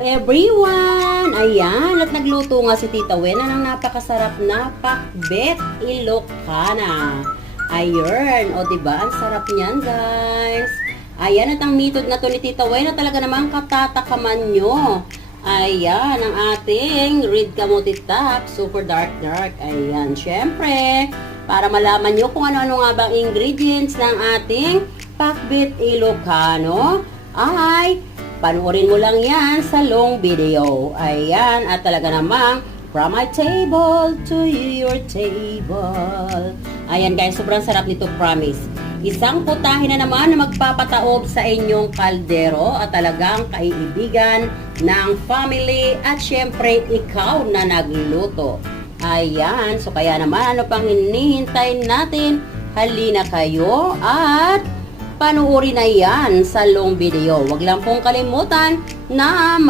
Everyone! Ayan, at nagluto nga si Tita Wena ng napakasarap na pakbet Ilocana. Ayun, o diba? Ang sarap niyan, guys. Ayan, at ang method na to ni Tita Wena talaga namang katatakaman nyo. Ayan, ang ating red kamote top, super dark. Ayan, syempre, para malaman nyo kung ano-ano nga bang ingredients ng ating pakbet Ilocano, ay panoorin mo lang yan sa long video. Ayan, at talaga namang from my table to your table. Ayan guys, sobrang sarap nito, promise. Isang putahe na naman na magpapataob sa inyong kaldero at talagang kaibigan ng family at syempre ikaw na nagluto. Ayan, so kaya naman ano pang hinihintay natin? Halina kayo at panoorin na yan sa long video. Huwag lang pong kalimutan na